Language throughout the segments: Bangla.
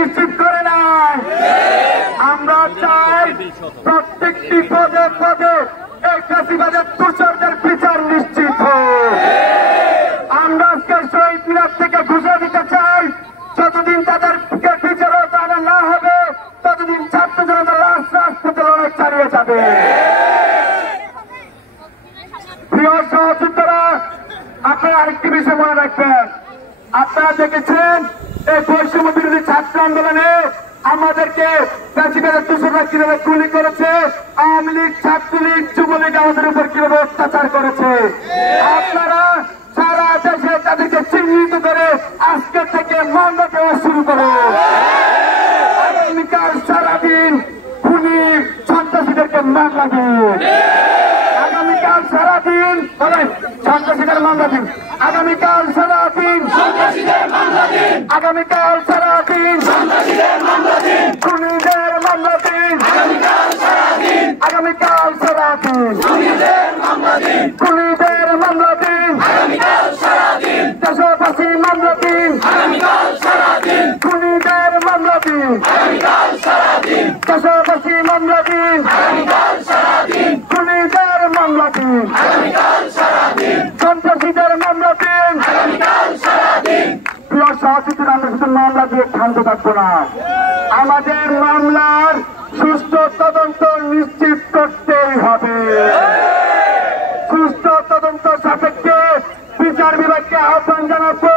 নিশ্চিত করে নাই। আমরা চাই প্রত্যেকটি পদে পদে এই ফ্যাসিবাদের তুষারদের বিচার নিশ্চিত হোক। আমরা আজকে শহীদ মিনার থেকে ঘোষণা দিতে চাই, যতদিন তাদেরকে বিচারক আনা না হবে ততদিন ছাত্র জনতা রাজপথে লড়াই চালিয়ে যাবে। প্রিয় সহযোদ্ধারা, আপনারা আরেকটি বিষয় মনে রাখবেন, আপনারা দেখেছেন এই বৈষম্য বিরোধী ছাত্র আন্দোলনে আমাদেরকে ফ্যাসিবাদের দোষররা কিভাবে গুলি করেছে, আওয়ামী লীগ, ছাত্রলীগ, যুবলীগ আমাদের উপর কিভাবে অত্যাচার করেছে। আপনারা সারা দেশে তাদেরকে চিহ্নিত করে আজকে থেকে মামলা দেওয়া শুরু করুন। আগামীকাল সারাদিন খুনি সন্ত্রাসীদেরকে মামলা দিন। আগামীকাল সারাদিন সন্ত্রাসীদের মামলা দিন। আগামীকাল সারাদিন আগামীকাল সারাদিন খুনিদের মামলা দিন। আগামীকাল সারাদিন খুনিদের মামলা দিন। দেশবাসী মামলা দিন। খুনিদের মামলা দিন। দেশবাসী মামলা দিন। খুনিদের মামলা দিন। সন্ত্রাসীদের মামলা দিন। প্রিয় সহযোগীরা, আমরা শুধু মামলা দিয়ে ক্ষান্ত থাকবো না, আমাদের মামলার সুষ্ঠু তদন্ত নিশ্চিত করতেই হবে। সুষ্ঠু তদন্ত সাপেক্ষে বিচার বিভাগকে আহ্বান জানাবো,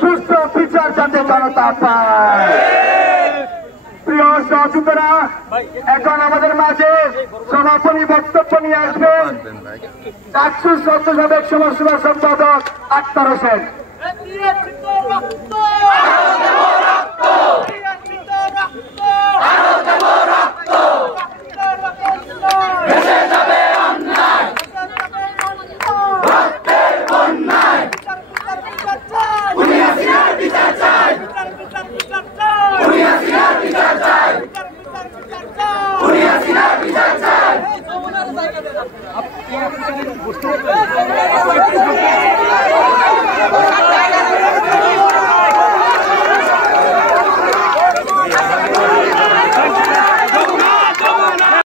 সুষ্ঠু বিচার যাতে জনতা পায়। প্রিয় সহযোগীরা, এখন আমাদের মাঝে সমাপনী বক্তব্য নিয়ে আসবেন চাকসুর সদস্য সাবেক সমাজসেবা সম্পাদক আক্তার হোসেন।